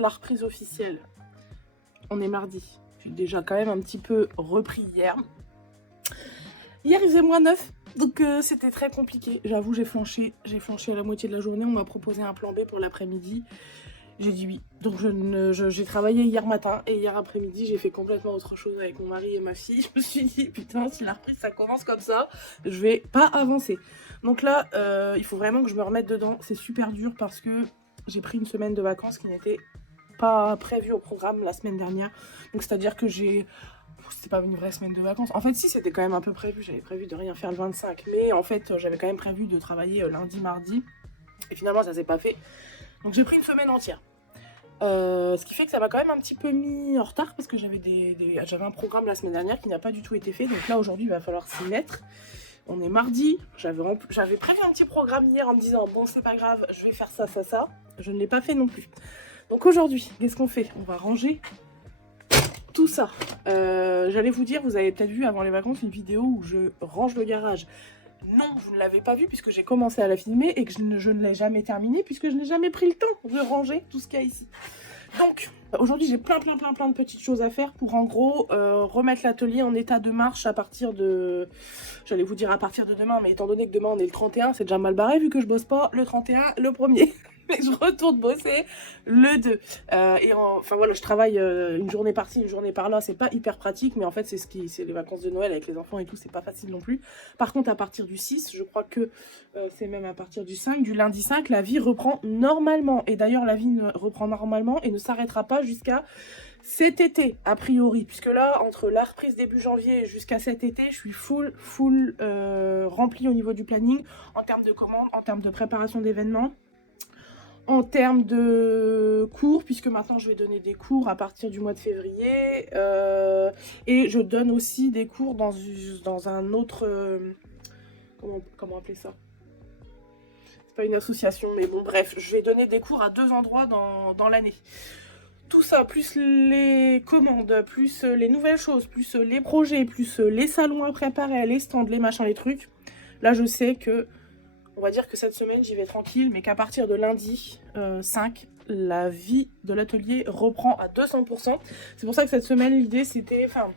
c'est la reprise officielle. On est mardi. J'ai déjà quand même un petit peu repris hier. Hier, il faisait -9, donc c'était très compliqué. J'avoue, j'ai flanché à la moitié de la journée. On m'a proposé un plan B pour l'après-midi. J'ai dit oui. Donc j'ai travaillé hier matin et hier après-midi, j'ai fait complètement autre chose avec mon mari et ma fille. Je me suis dit, putain, si la reprise, ça commence comme ça, je vais pas avancer. Donc là, il faut vraiment que je me remette dedans. C'est super dur parce que j'ai pris une semaine de vacances qui n'était pas prévue au programme la semaine dernière. Donc c'est-à-dire que c'était pas une vraie semaine de vacances. En fait, si, c'était quand même un peu prévu. J'avais prévu de rien faire le 25. Mais en fait, j'avais quand même prévu de travailler lundi, mardi. Et finalement, ça s'est pas fait. Donc j'ai pris une semaine entière. Ce qui fait que ça m'a quand même un petit peu mis en retard parce que j'avais un programme la semaine dernière qui n'a pas du tout été fait. Donc là, aujourd'hui, il va falloir s'y mettre. On est mardi. J'avais prévu un petit programme hier en me disant bon, c'est pas grave, je vais faire ça, ça, ça. Je ne l'ai pas fait non plus. Donc aujourd'hui, qu'est-ce qu'on fait? On va ranger tout ça. J'allais vous dire, vous avez peut-être vu avant les vacances une vidéo où je range le garage. Non, vous ne l'avez pas vu puisque j'ai commencé à la filmer et que je ne l'ai jamais terminée puisque je n'ai jamais pris le temps de ranger tout ce qu'il y a ici. Donc, aujourd'hui, j'ai plein de petites choses à faire pour en gros remettre l'atelier en état de marche à partir de... J'allais vous dire à partir de demain, mais étant donné que demain on est le 31, c'est déjà mal barré vu que je bosse pas le 31, le 1er. Mais je retourne bosser le 2. Enfin voilà, je travaille une journée par-ci, une journée par-là. C'est pas hyper pratique, mais en fait, c'est les vacances de Noël avec les enfants et tout, c'est pas facile non plus. Par contre, à partir du 6, je crois que c'est même à partir du 5, du lundi 5, la vie reprend normalement. Et d'ailleurs, la vie reprend normalement et ne s'arrêtera pas jusqu'à cet été, a priori. Puisque là, entre la reprise début janvier jusqu'à cet été, je suis full remplie au niveau du planning, en termes de commandes, en termes de préparation d'événements. En termes de cours, puisque maintenant je vais donner des cours à partir du mois de février, et je donne aussi des cours dans un autre... comment appeler ça? C'est pas une association, mais bon bref, je vais donner des cours à 2 endroits dans l'année. Tout ça, plus les commandes, plus les nouvelles choses, plus les projets, plus les salons à préparer, les stands, les machins, les trucs. Là, je sais que... On va dire que cette semaine, j'y vais tranquille, mais qu'à partir de lundi 5, la vie de l'atelier reprend à 200%. C'est pour ça que cette semaine, l'idée, c'était, enfin,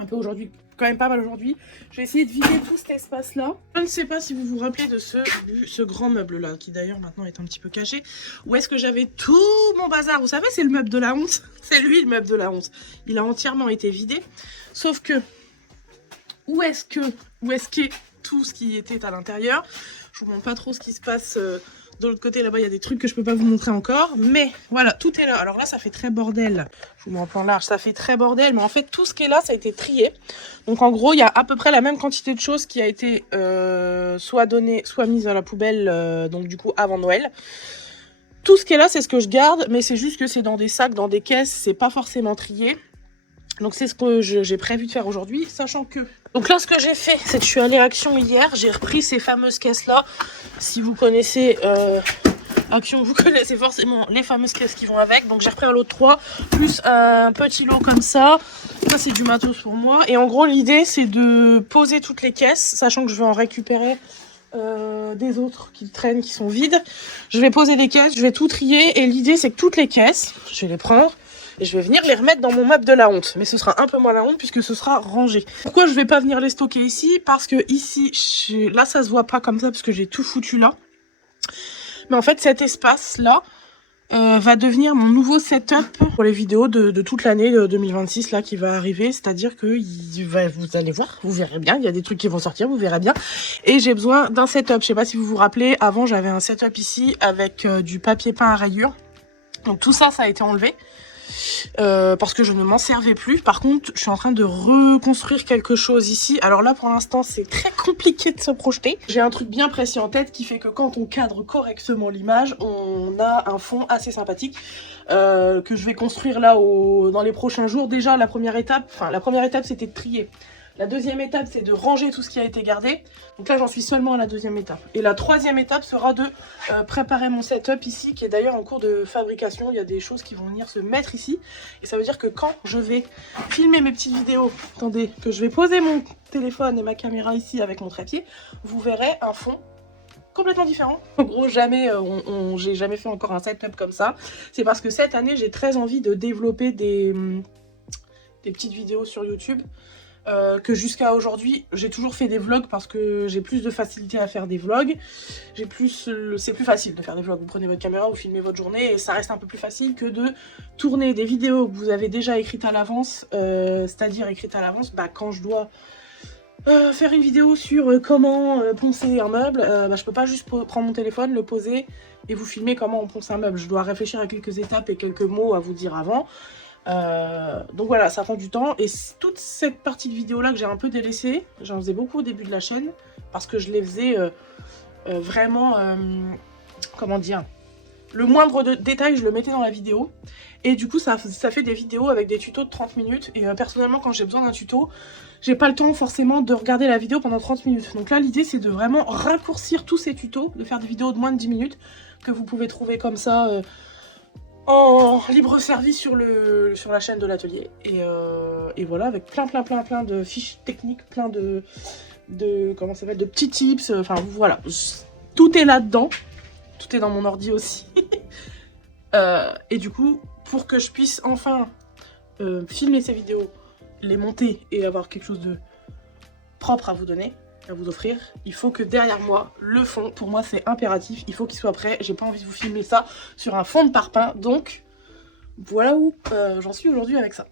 un peu aujourd'hui, quand même pas mal aujourd'hui, j'ai essayé de vider tout cet espace-là. Je ne sais pas si vous vous rappelez de ce grand meuble-là, qui d'ailleurs maintenant est un petit peu caché, où est-ce que j'avais tout mon bazar. Vous savez, c'est le meuble de la honte. C'est lui, le meuble de la honte. Il a entièrement été vidé, sauf que, où est-ce qu'est tout ce qui était à l'intérieur? Je vous montre pas trop ce qui se passe de l'autre côté. Là-bas, il y a des trucs que je peux pas vous montrer encore. Mais voilà, tout est là. Alors là, ça fait très bordel. Je vous mets en plan large. Ça fait très bordel. Mais en fait, tout ce qui est là, ça a été trié. Donc en gros, il y a à peu près la même quantité de choses qui a été soit donnée, soit mise à la poubelle. Donc du coup, avant Noël. Tout ce qui est là, c'est ce que je garde. Mais c'est juste que c'est dans des sacs, dans des caisses. C'est pas forcément trié. Donc c'est ce que j'ai prévu de faire aujourd'hui. Sachant que... Donc là, ce que j'ai fait, c'est que je suis allée à Action hier. J'ai repris ces fameuses caisses-là. Si vous connaissez Action, vous connaissez forcément les fameuses caisses qui vont avec. Donc j'ai repris un lot de 3, plus un petit lot comme ça. Ça, c'est du matos pour moi. Et en gros, l'idée, c'est de poser toutes les caisses, sachant que je vais en récupérer des autres qui traînent, qui sont vides. Je vais poser les caisses, je vais tout trier. Et l'idée, c'est que toutes les caisses, je vais les prendre. Et je vais venir les remettre dans mon meuble de la honte. Mais ce sera un peu moins la honte puisque ce sera rangé. Pourquoi je vais pas venir les stocker ici? Parce que ici, là ça se voit pas comme ça parce que j'ai tout foutu là. Mais en fait cet espace là va devenir mon nouveau setup pour les vidéos de toute l'année 2026 là qui va arriver. C'est-à-dire que vous allez voir, vous verrez bien. Il y a des trucs qui vont sortir, vous verrez bien. Et j'ai besoin d'un setup. Je sais pas si vous vous rappelez, avant j'avais un setup ici avec du papier peint à rayures. Donc tout ça, ça a été enlevé. Parce que je ne m'en servais plus. Par contre, je suis en train de reconstruire quelque chose ici. Alors là, pour l'instant, c'est très compliqué de se projeter. J'ai un truc bien précis en tête qui fait que quand on cadre correctement l'image, on a un fond assez sympathique que je vais construire là dans les prochains jours. Déjà, la première étape, c'était de trier. La deuxième étape, c'est de ranger tout ce qui a été gardé. Donc là, j'en suis seulement à la deuxième étape. Et la troisième étape sera de préparer mon setup ici, qui est d'ailleurs en cours de fabrication. Il y a des choses qui vont venir se mettre ici. Et ça veut dire que quand je vais filmer mes petites vidéos, attendez, que je vais poser mon téléphone et ma caméra ici avec mon trépied, vous verrez un fond complètement différent. En gros, jamais, j'ai jamais fait encore un setup comme ça. C'est parce que cette année, j'ai très envie de développer des petites vidéos sur YouTube. Que jusqu'à aujourd'hui, j'ai toujours fait des vlogs parce que j'ai plus de facilité à faire des vlogs. C'est plus facile de faire des vlogs. Vous prenez votre caméra, vous filmez votre journée et ça reste un peu plus facile que de tourner des vidéos que vous avez déjà écrites à l'avance. C'est-à-dire écrites à l'avance, quand je dois faire une vidéo sur comment poncer un meuble, je peux pas juste prendre mon téléphone, le poser et vous filmer comment on ponce un meuble. Je dois réfléchir à quelques étapes et quelques mots à vous dire avant. Donc voilà, ça prend du temps et toute cette partie de vidéo là que j'ai un peu délaissée, j'en faisais beaucoup au début de la chaîne parce que je les faisais vraiment, comment dire, le moindre détail je le mettais dans la vidéo et du coup ça fait des vidéos avec des tutos de 30 minutes et personnellement quand j'ai besoin d'un tuto, j'ai pas le temps forcément de regarder la vidéo pendant 30 minutes. Donc là l'idée c'est de vraiment raccourcir tous ces tutos, de faire des vidéos de moins de 10 minutes que vous pouvez trouver comme ça en libre service sur la chaîne de l'atelier et voilà, avec plein de fiches techniques, plein de comment ça s'appelle, de petits tips, enfin voilà, tout est là-dedans, tout est dans mon ordi aussi. Et du coup, pour que je puisse enfin filmer ces vidéos, les monter et avoir quelque chose de propre à vous donner, à vous offrir, il faut que derrière moi, le fond, pour moi c'est impératif, il faut qu'il soit prêt. J'ai pas envie de vous filmer ça sur un fond de parpaing, donc voilà où j'en suis aujourd'hui avec ça.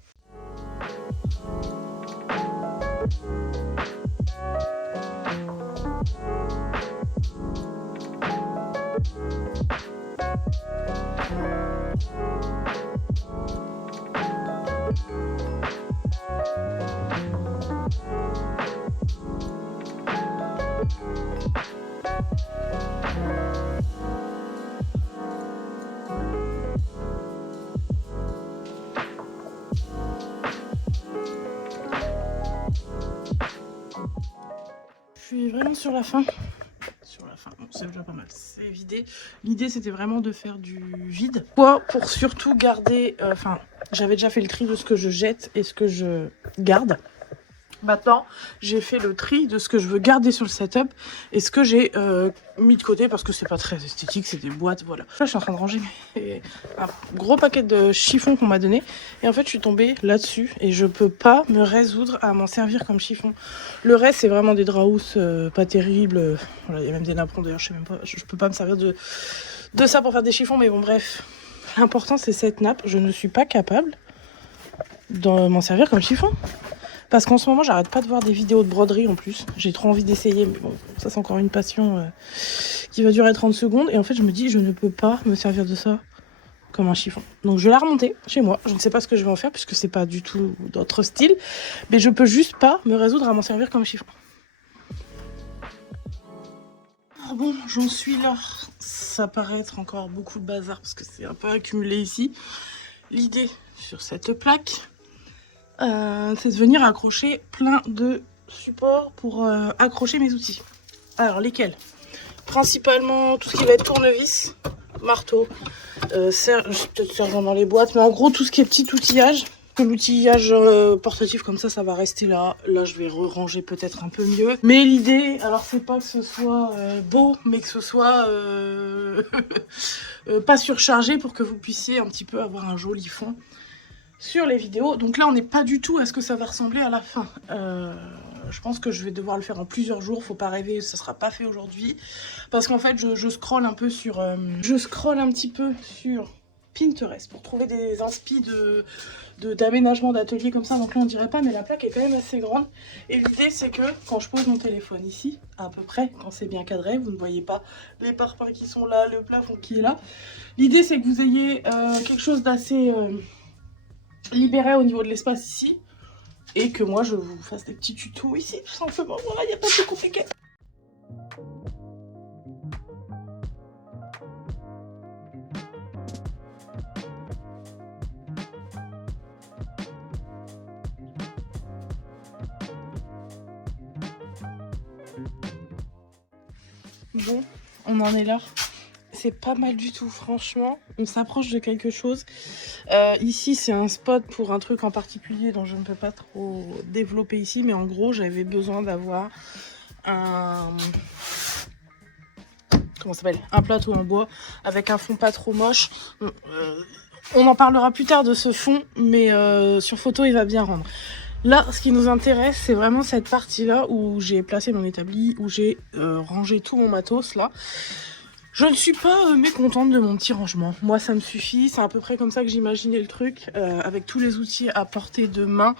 Je suis vraiment sur la fin. Bon, c'est déjà pas mal, c'est vidé. L'idée c'était vraiment de faire du vide. Pour surtout garder, j'avais déjà fait le tri de ce que je jette et ce que je garde. Maintenant, j'ai fait le tri de ce que je veux garder sur le setup et ce que j'ai mis de côté parce que c'est pas très esthétique, c'est des boîtes, voilà. Là, je suis en train de ranger un gros paquet de chiffons qu'on m'a donné et en fait, je suis tombée là-dessus et je peux pas me résoudre à m'en servir comme chiffon. Le reste, c'est vraiment des draps pas terribles. Voilà, il y a même des napperons d'ailleurs, je sais même pas, je peux pas me servir de ça pour faire des chiffons, mais bon, bref. L'important, c'est cette nappe. Je ne suis pas capable de m'en servir comme chiffon. Parce qu'en ce moment, j'arrête pas de voir des vidéos de broderie en plus. J'ai trop envie d'essayer, mais bon, ça c'est encore une passion qui va durer 30 secondes. Et en fait, je me dis, je ne peux pas me servir de ça comme un chiffon. Donc je vais la remonter chez moi. Je ne sais pas ce que je vais en faire puisque c'est pas du tout d'autre style. Mais je peux juste pas me résoudre à m'en servir comme chiffon. Alors bon, j'en suis là. Ça paraît être encore beaucoup de bazar parce que c'est un peu accumulé ici. L'idée sur cette plaque, c'est de venir accrocher plein de supports pour accrocher mes outils. Alors lesquels? Principalement tout ce qui va être tournevis, marteau, peut-être servant dans les boîtes, mais en gros tout ce qui est petit outillage. L'outillage portatif comme ça va rester là. Là je vais ranger peut-être un peu mieux. Mais l'idée, alors c'est pas que ce soit beau, mais que ce soit pas surchargé pour que vous puissiez un petit peu avoir un joli fond sur les vidéos. Donc là on n'est pas du tout à ce que ça va ressembler à la fin. Je pense que je vais devoir le faire en plusieurs jours, faut pas rêver, ça sera pas fait aujourd'hui. Parce qu'en fait je scrolle un peu sur Pinterest pour trouver des inspi d'aménagement d'atelier comme ça. Donc là on dirait pas, mais la plaque est quand même assez grande. Et l'idée c'est que quand je pose mon téléphone ici, à peu près, quand c'est bien cadré, vous ne voyez pas les parpaings qui sont là, le plafond qui est là. L'idée c'est que vous ayez quelque chose d'assez libéré au niveau de l'espace ici. Et que moi je vous fasse des petits tutos ici, tout simplement. Voilà, il n'y a pas de compliqué. Bon, on en est là. C'est pas mal du tout, franchement. On s'approche de quelque chose. Ici, c'est un spot pour un truc en particulier dont je ne peux pas trop développer ici. Mais en gros, j'avais besoin d'avoir un comment ça s'appelle, un plateau en bois avec un fond pas trop moche. On en parlera plus tard de ce fond, mais sur photo il va bien rendre. Là, ce qui nous intéresse, c'est vraiment cette partie-là où j'ai placé mon établi, où j'ai rangé tout mon matos là. Je ne suis pas mécontente de mon petit rangement. Moi, ça me suffit. C'est à peu près comme ça que j'imaginais le truc, avec tous les outils à portée de main.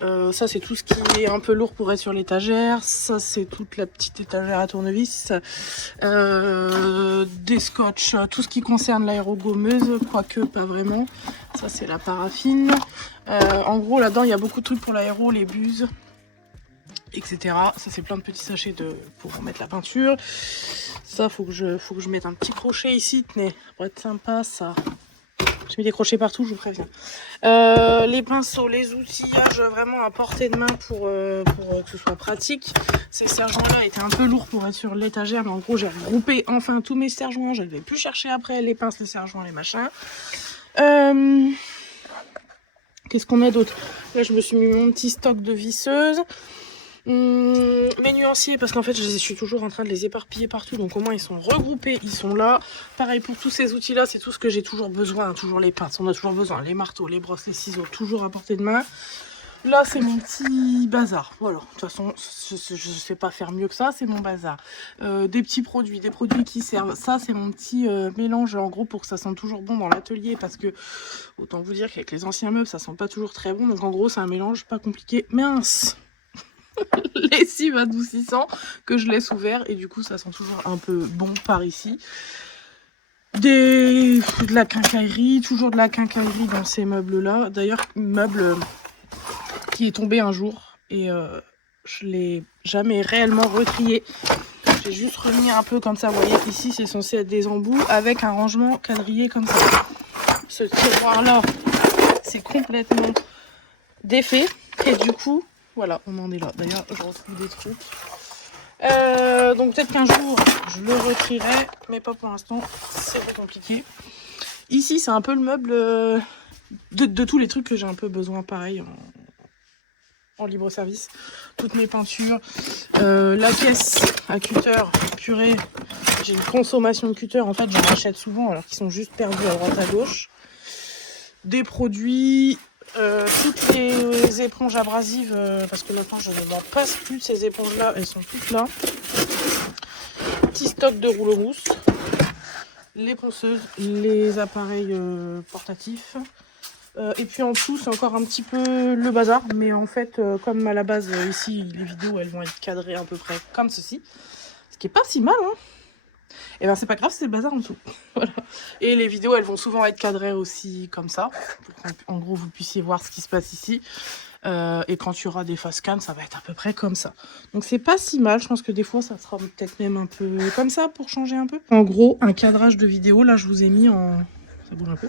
Ça, c'est tout ce qui est un peu lourd pour être sur l'étagère. Ça, c'est toute la petite étagère à tournevis. Des scotch, tout ce qui concerne l'aérogommeuse, quoique pas vraiment. Ça, c'est la paraffine. En gros, là-dedans, il y a beaucoup de trucs pour l'aéro, les buses, etc. Ça, c'est plein de petits sachets pour mettre la peinture. Ça, faut que je mette un petit crochet ici. Tenez, ça pourrait être sympa, ça. J'ai mis des crochets partout, je vous préviens. Les pinceaux, les outillages vraiment à portée de main pour que ce soit pratique. Ces serre-joints-là étaient un peu lourds pour être sur l'étagère, mais en gros, j'ai regroupé enfin tous mes serre-joints. Je ne vais plus chercher après les pinces, les serre-joints, les machins. Qu'est-ce qu'on a d'autre? Là, je me suis mis mon petit stock de visseuses. Mes nuanciers, parce qu'en fait je suis toujours en train de les éparpiller partout, donc au moins ils sont regroupés, ils sont là. Pareil pour tous ces outils là, c'est tout ce que j'ai toujours besoin, toujours les pinces, on a toujours besoin, les marteaux, les brosses, les ciseaux, toujours à portée de main. Là c'est mon petit bazar, voilà, de toute façon je sais pas faire mieux que ça, c'est mon bazar. Des petits produits, des produits qui servent, ça c'est mon petit mélange en gros pour que ça sente toujours bon dans l'atelier, parce que autant vous dire qu'avec les anciens meubles ça sent pas toujours très bon, donc en gros c'est un mélange pas compliqué. Mince, lessive adoucissant que je laisse ouvert et du coup ça sent toujours un peu bon par ici. De la quincaillerie, toujours de la quincaillerie dans ces meubles là. D'ailleurs, meuble qui est tombé un jour et je l'ai jamais réellement retrié. J'ai juste remis un peu comme ça. Vous voyez ici c'est censé être des embouts avec un rangement quadrillé comme ça. Ce tiroir là c'est complètement défait et du coup voilà, on en est là. D'ailleurs, je retrouve des trucs. Donc peut-être qu'un jour, je le retrierai, mais pas pour l'instant. C'est trop compliqué. Ici, c'est un peu le meuble de tous les trucs que j'ai un peu besoin, pareil, en libre service. Toutes mes peintures. La caisse à cutter, purée. J'ai une consommation de cutter. En fait, j'en achète souvent, alors qu'ils sont juste perdus à droite à gauche. Des produits... toutes les éponges abrasives, parce que maintenant je ne m'en passe plus de ces éponges là, elles sont toutes là. Petit stock de rouleaux mousse, les ponceuses, les appareils portatifs, et puis en dessous c'est encore un petit peu le bazar, mais en fait comme à la base ici les vidéos elles vont être cadrées à peu près comme ceci, ce qui est pas si mal hein. Et ben c'est pas grave, c'est le bazar en dessous. Voilà. Et les vidéos elles vont souvent être cadrées aussi comme ça, pour qu'en gros vous puissiez voir ce qui se passe ici. Et quand il y aura des face cam, ça va être à peu près comme ça. Donc c'est pas si mal, je pense que des fois ça sera peut-être même un peu comme ça pour changer un peu. En gros, un cadrage de vidéo, là je vous ai mis en... Ça bouge un peu.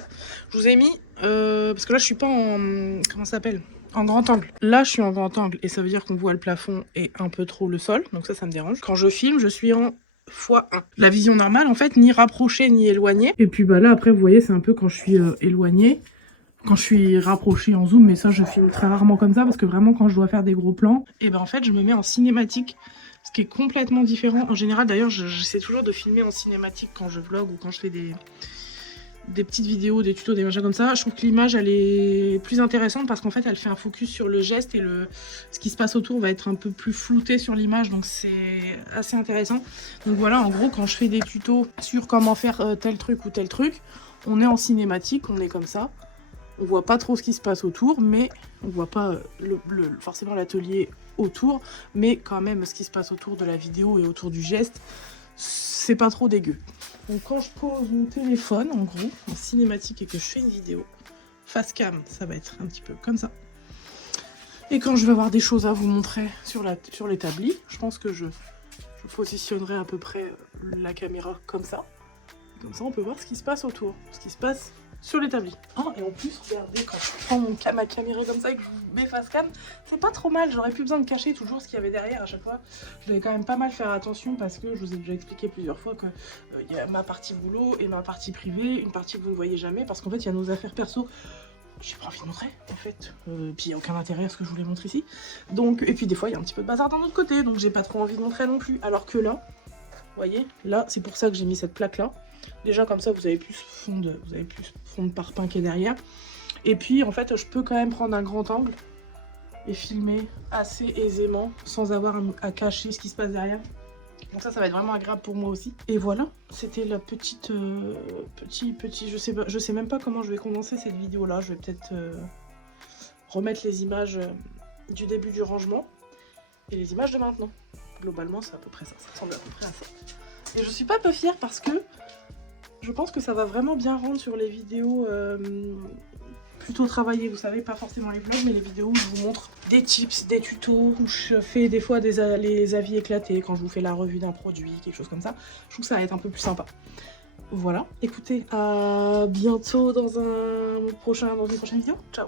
Je vous ai mis, parce que là je suis pas en... Comment ça s'appelle ? En grand angle. Là je suis en grand angle et ça veut dire qu'on voit le plafond et un peu trop le sol, donc ça me dérange. Quand je filme, je suis en x1. La vision normale, en fait, ni rapprochée ni éloignée. Et puis bah là, après, vous voyez, c'est un peu quand je suis éloignée. Quand je suis rapprochée en zoom, mais ça, je filme très rarement comme ça, parce que vraiment, quand je dois faire des gros plans, et ben en fait, je me mets en cinématique, ce qui est complètement différent. En général, d'ailleurs, j'essaie toujours de filmer en cinématique quand je vlog ou quand je fais des petites vidéos, des tutos, des machins comme ça. Je trouve que l'image elle est plus intéressante parce qu'en fait elle fait un focus sur le geste et ce qui se passe autour va être un peu plus flouté sur l'image, donc c'est assez intéressant. Donc voilà, en gros quand je fais des tutos sur comment faire tel truc ou tel truc, on est en cinématique, on est comme ça, on voit pas trop ce qui se passe autour, mais on voit pas forcément l'atelier autour, mais quand même ce qui se passe autour de la vidéo et autour du geste, c'est pas trop dégueu. Donc quand je pose mon téléphone, en gros, en cinématique et que je fais une vidéo, face cam, ça va être un petit peu comme ça. Et quand je vais avoir des choses à vous montrer sur l'établi, je pense que je positionnerai à peu près la caméra comme ça. Comme ça, on peut voir ce qui se passe autour, ce qui se passe sur l'établi. Oh, et en plus, regardez, quand je prends ma caméra comme ça et que je vous mets face cam, c'est pas trop mal. J'aurais plus besoin de cacher toujours ce qu'il y avait derrière à chaque fois. Je devais quand même pas mal faire attention parce que je vous ai déjà expliqué plusieurs fois qu'il y a ma partie boulot et ma partie privée, une partie que vous ne voyez jamais parce qu'en fait, il y a nos affaires perso. J'ai pas envie de montrer en fait, puis il n'y a aucun intérêt à ce que je vous les montre ici. Donc, et puis des fois, il y a un petit peu de bazar d'un autre côté, donc j'ai pas trop envie de montrer non plus. Alors que là, voyez, là, c'est pour ça que j'ai mis cette plaque-là. Déjà, comme ça, vous avez plus fond de parpaing qui est derrière. Et puis, en fait, je peux quand même prendre un grand angle et filmer assez aisément sans avoir à cacher ce qui se passe derrière. Donc ça va être vraiment agréable pour moi aussi. Et voilà, c'était la petite... je sais même pas comment je vais condenser cette vidéo-là. Je vais peut-être remettre les images du début du rangement et les images de maintenant. Globalement, c'est à peu près ça. Ça ressemble à peu près à ça. Et je suis pas peu fière parce que je pense que ça va vraiment bien rendre sur les vidéos plutôt travaillées. Vous savez, pas forcément les vlogs, mais les vidéos où je vous montre des tips, des tutos, où je fais des fois les avis éclatés quand je vous fais la revue d'un produit, quelque chose comme ça. Je trouve que ça va être un peu plus sympa. Voilà, écoutez, à bientôt dans une prochaine vidéo. Ciao!